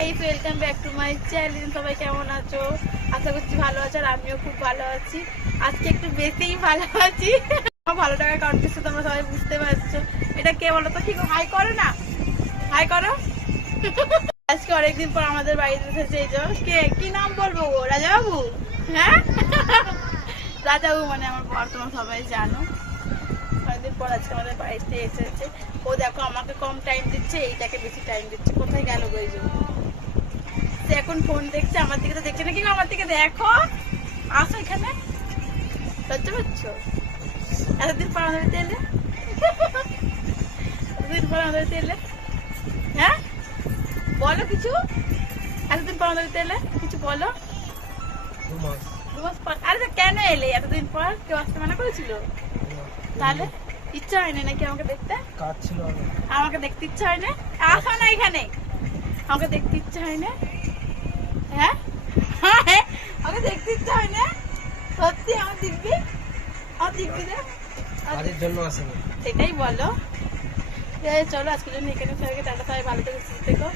Welcome back to my channel. সবাই কেমন আছো? আশা করছি ভালো আছো, আর আমিও খুব ভালো আছি। আজকে একটু বেশিই ভালো আছি। ভালো টাকার কন্টেস্টে তোমরা সবাই বুঝতে পারছো। এটা কে বলো তো? কি হাই করো না, হাই করো। আজকে অনেকদিন পর আমাদের বাড়িতে এসেছে এই যে, কে কি নাম বলবো গো? রাজাবাবু? হ্যাঁ, রাজাবাবু মানে আমার বর, তোমরা সবাই জানো। অনেকদিন পর আজকে আমাদের বাড়িতে এসেছে। ও দেখো আমাকে কম টাইম দিচ্ছে, এইটাকে বেশি টাইম দিচ্ছে। কোথায় গেল গো? এই যে সে এখন ফোন দেখছে, আমার দিকে তো দেখছে না। কি আমার দিকে দেখো, আসো এখানে। লজ্জা পাচ্ছ? এতদিন পর আমাদের বাড়িতে এলে, এতদিন পর আমাদের বাড়িতে এলে, হ্যাঁ বলো কিছু। এতদিন পর আমাদের বাড়িতে এলে কিছু বলো। 2 মাস পর? আরে কেন এলে এতদিন পর? কেউ আসতে মানা করেছিল? তাহলে ইচ্ছা হয়নি নাকি আমাকে দেখতে? কাজ ছিল, আমাকে দেখতে ইচ্ছা হয় না? আসো না এখানে, আমাকে দেখতে ইচ্ছা হয় না? হ্যাঁ, আমাকে দেখতে ইচ্ছা হয় না? সত্যি আমার দিব্যি, আমার দিব্যি রে, কাজের জন্য আসেনি। সেটাই বলো। চলো আজকের জন্য এখানে সবাইকে টাটা, সবাই ভালো থেকে সুস্থ থেকো।